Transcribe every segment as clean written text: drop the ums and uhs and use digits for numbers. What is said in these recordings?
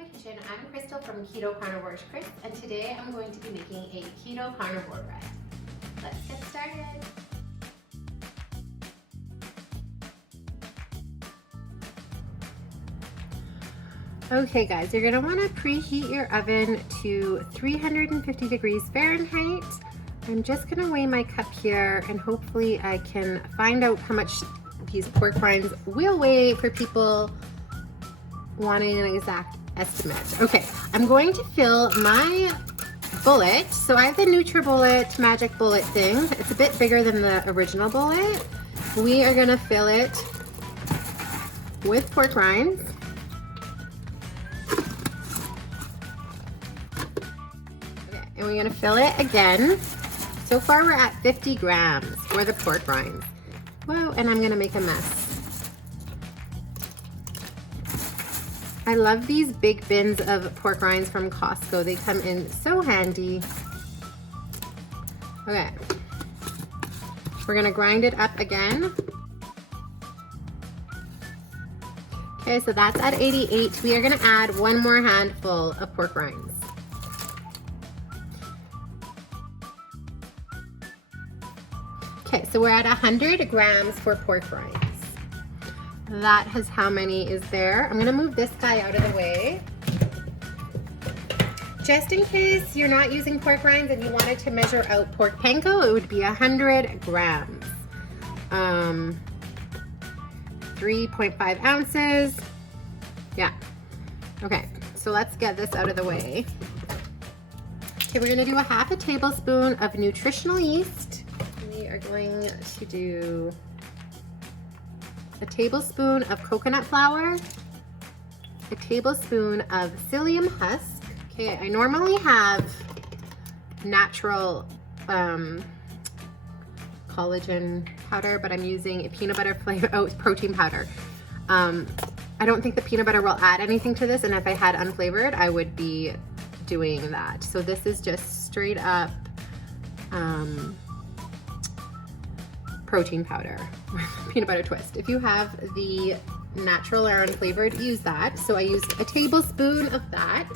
my kitchen. I'm Crystal from Keto Carnivore Chris, and today I'm going to be making a keto carnivore bread. Let's get started. Okay guys, you're gonna wanna preheat your oven to 350 degrees Fahrenheit. I'm just gonna weigh my cup here and hopefully I can find out how much these pork rinds will weigh for people wanting an exact estimate. Okay, I'm going to fill my bullet. So I have the NutriBullet Magic Bullet thing. It's a bit bigger than the original bullet. We are gonna fill it with pork rinds. Okay, and we're gonna fill it again. So far we're at 50 grams for the pork rinds. Whoa, and I'm gonna make a mess. I love these big bins of pork rinds from Costco. They come in so handy. Okay, we're gonna grind it up again. Okay, so that's at 88. We are gonna add one more handful of pork rinds. Okay, so we're at 100 grams for pork rinds. That is how many is there. I'm gonna move this guy out of the way. Just in case you're not using pork rinds and you wanted to measure out pork panko, it would be 100 grams. 3.5 ounces. Yeah, okay, so let's get this out of the way. Okay, we're gonna do a half a tablespoon of nutritional yeast. We are going to do a tablespoon of coconut flour, a tablespoon of psyllium husk. Okay, I normally have natural collagen powder, but I'm using a peanut butter flavor, protein powder. I don't think the peanut butter will add anything to this, and if I had unflavored, I would be doing that. So this is just straight up protein powder with peanut butter twist. If you have the natural or unflavored, use that. So I used a tablespoon of that,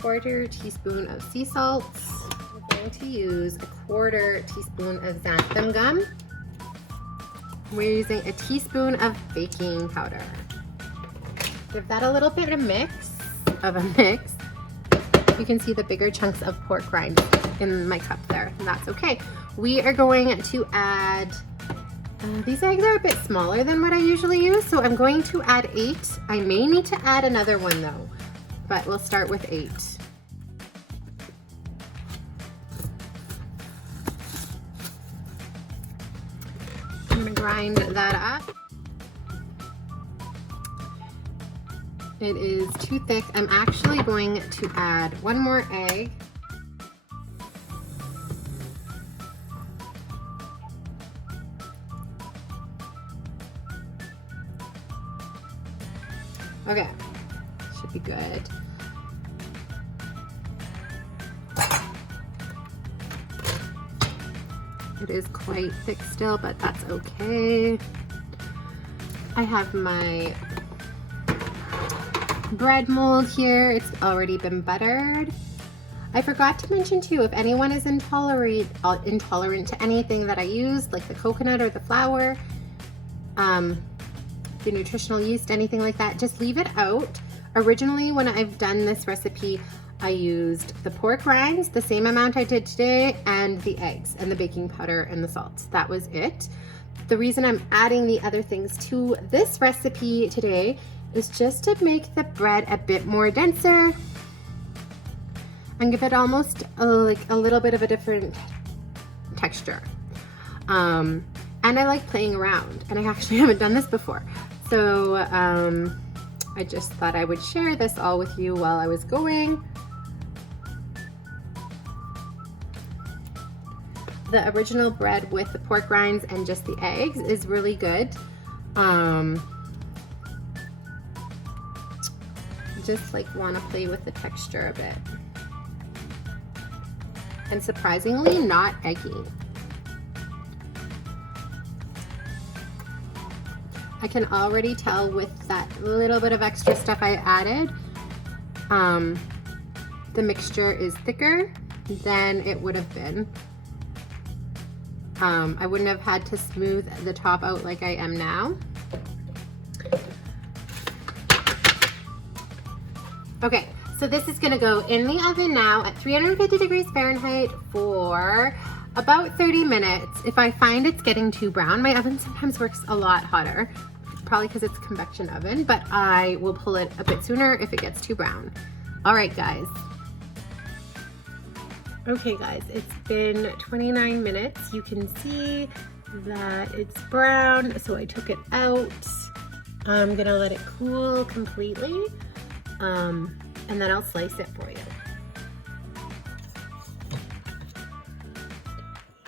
quarter teaspoon of sea salt. I'm going to use a quarter teaspoon of xanthan gum. We're using a teaspoon of baking powder. Give that a little bit of a mix. You can see the bigger chunks of pork rind in my cup there, and that's okay. We are going to add, these eggs are a bit smaller than what I usually use, so I'm going to add 8. I may need to add another one though, but we'll start with 8. I'm gonna grind that up. It is too thick. I'm actually going to add one more egg. Okay, should be good. It is quite thick still, but that's okay. I have my bread mold here. It's already been buttered. I forgot to mention too, if anyone is intolerant to anything that I used, like the coconut or the flour, the nutritional yeast, anything like that, just leave it out. Originally, when I've done this recipe, I used the pork rinds, the same amount I did today, and the eggs and the baking powder and the salt. That was it. The reason I'm adding the other things to this recipe today is just to make the bread a bit more denser and give it almost like a little bit of a different texture. And I like playing around, and I actually haven't done this before. So I just thought I would share this all with you while I was going. The original bread with the pork rinds and just the eggs is really good. Just like want to play with the texture a bit. And surprisingly not eggy. I can already tell with that little bit of extra stuff I added the mixture is thicker than it would have been. I wouldn't have had to smooth the top out like I am now. Okay, so this is gonna go in the oven now at 350 degrees Fahrenheit for about 30 minutes. If I find it's getting too brown, my oven sometimes works a lot hotter, probably because it's a convection oven, but I will pull it a bit sooner if it gets too brown. All right, guys. Okay, guys, it's been 29 minutes. You can see that it's brown, so I took it out. I'm gonna let it cool completely, and then I'll slice it for you.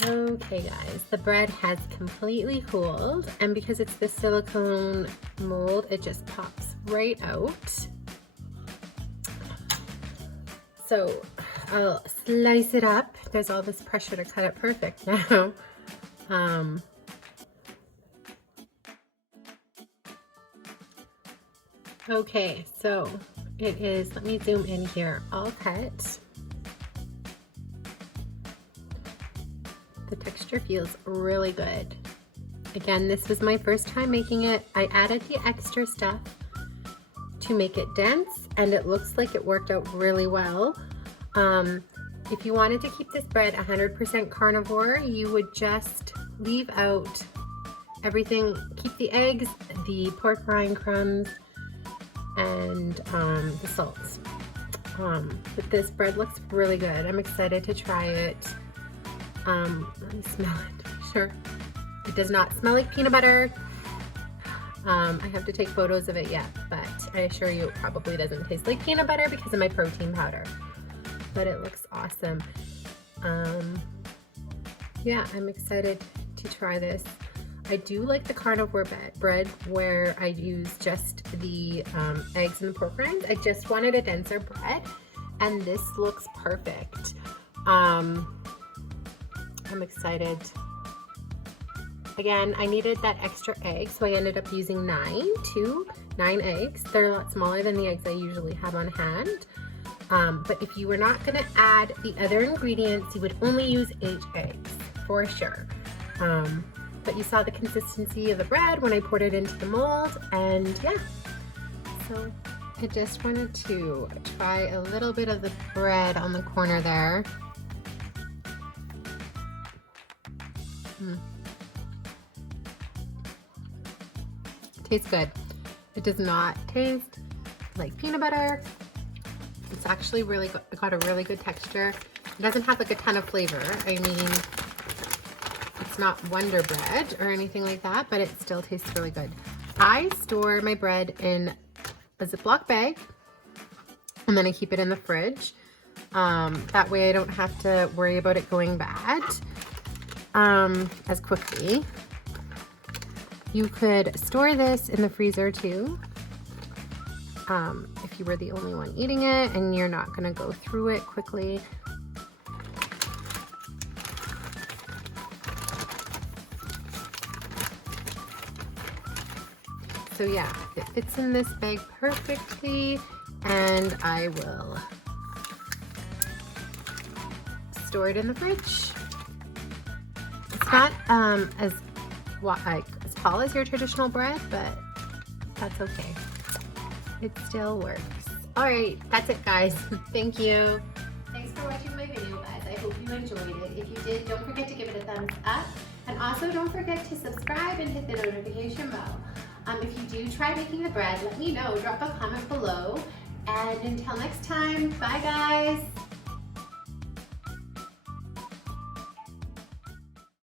Okay guys, the bread has completely cooled, and because it's the silicone mold, it just pops right out. So I'll slice it up. There's all this pressure to cut it perfect now. Okay, so it is, let me zoom in here, all cut. The texture feels really good. Again, this was my first time making it. I added the extra stuff to make it dense, and it looks like it worked out really well. If you wanted to keep this bread 100% carnivore, you would just leave out everything, keep the eggs, the pork rind crumbs, and the salts. But this bread looks really good. I'm excited to try it. Let me smell it to be sure. It does not smell like peanut butter. I have to take photos of it yet, but I assure you it probably doesn't taste like peanut butter because of my protein powder. But it looks awesome. Yeah, I'm excited to try this. I do like the carnivore bread where I use just the eggs and the pork rinds. I just wanted a denser bread, and this looks perfect. I'm excited. Again, I needed that extra egg, so I ended up using 9 eggs. They're a lot smaller than the eggs I usually have on hand. But if you were not gonna add the other ingredients, you would only use 8 eggs, for sure. But you saw the consistency of the bread when I poured it into the mold, and yeah. So I just wanted to try a little bit of the bread on the corner there. Tastes good. It does not taste like peanut butter. It's actually really good. It got a really good texture. It doesn't have like a ton of flavor. I mean, it's not Wonder Bread or anything like that, but it still tastes really good. I store my bread in a Ziploc bag, and then I keep it in the fridge. That way I don't have to worry about it going bad as quickly. You could store this in the freezer too, if you were the only one eating it and you're not gonna go through it quickly. So yeah, it fits in this bag perfectly, and I will store it in the fridge. It's not as tall as your traditional bread, but that's okay. It still works. All right, that's it, guys. Thank you. Thanks for watching my video, guys. I hope you enjoyed it. If you did, don't forget to give it a thumbs up, and also don't forget to subscribe and hit the notification bell. If you do try making the bread, let me know. Drop a comment below, and until next time, bye, guys.